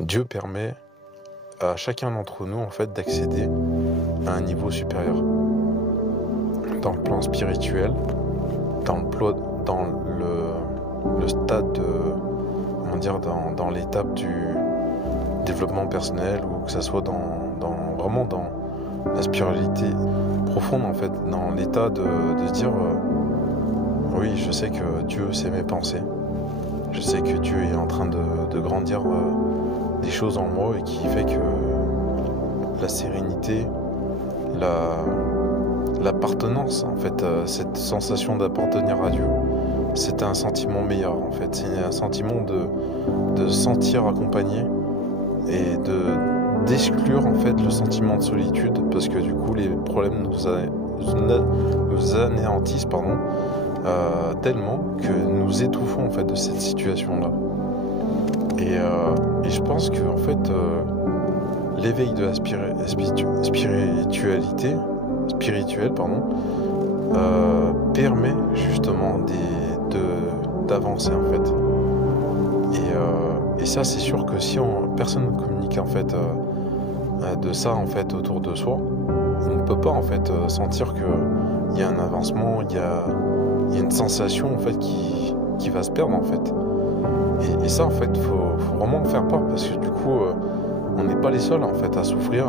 Dieu permet à chacun d'entre nous en fait d'accéder à un niveau supérieur dans le plan spirituel, dans le stade dans l'étape du développement personnel, ou que ça soit vraiment dans la spiritualité profonde en fait, dans l'état de se dire oui, je sais que Dieu sait mes pensées, je sais que Dieu est en train de grandir des choses en moi, et qui fait que la sérénité, l'appartenance en fait, cette sensation d'appartenir à Dieu, c'est un sentiment meilleur en fait, c'est un sentiment de sentir accompagné et d'exclure en fait le sentiment de solitude, parce que du coup les problèmes nous anéantissent tellement que nous étouffons en fait de cette situation là, et je pense que en fait l'éveil de la spirituelle permet justement d'avancer en fait, et ça c'est sûr que si personne ne communique en fait de ça en fait autour de soi, on ne peut pas en fait sentir que il y a un avancement, il y a une sensation en fait qui va se perdre en fait, et ça en fait faut vraiment faire part, parce que du coup on n'est pas les seuls en fait à souffrir.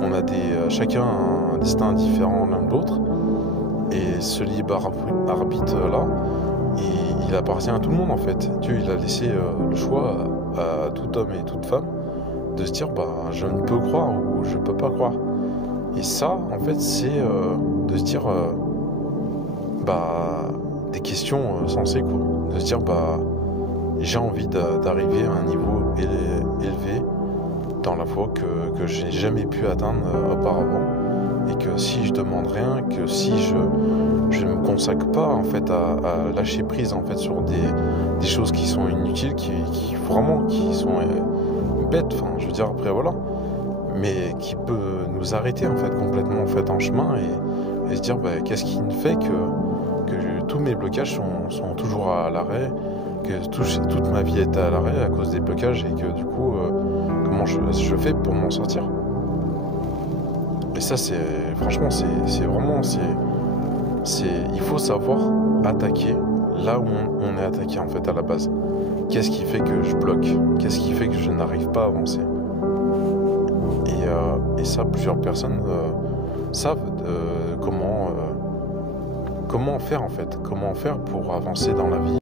On a chacun un destin différent l'un de l'autre, et ce libre arbitre là, il appartient à tout le monde en fait. Dieu il a laissé le choix à tout homme et toute femme de se dire je ne peux croire ou je peux pas croire. Et ça en fait c'est de se dire des questions sensées quoi, de se dire j'ai envie d'arriver à un niveau élevé dans la foi que j'ai jamais pu atteindre auparavant, et que si je demande rien, que si je ne me consacre pas en fait à lâcher prise en fait sur des choses qui sont inutiles, qui sont bêtes, enfin je veux dire, après voilà, mais qui peut nous arrêter en fait complètement en fait en chemin, et se dire qu'est-ce qui fait que tous mes blocages sont toujours à l'arrêt, que toute ma vie est à l'arrêt à cause des blocages, et que du coup comment je fais pour m'en sortir. Et ça c'est il faut savoir attaquer là où on est attaqué en fait à la base. Qu'est-ce qui fait que je bloque? Qu'est-ce qui fait que je n'arrive pas à avancer? Et ça, plusieurs personnes savent comment faire en fait, comment faire pour avancer dans la vie.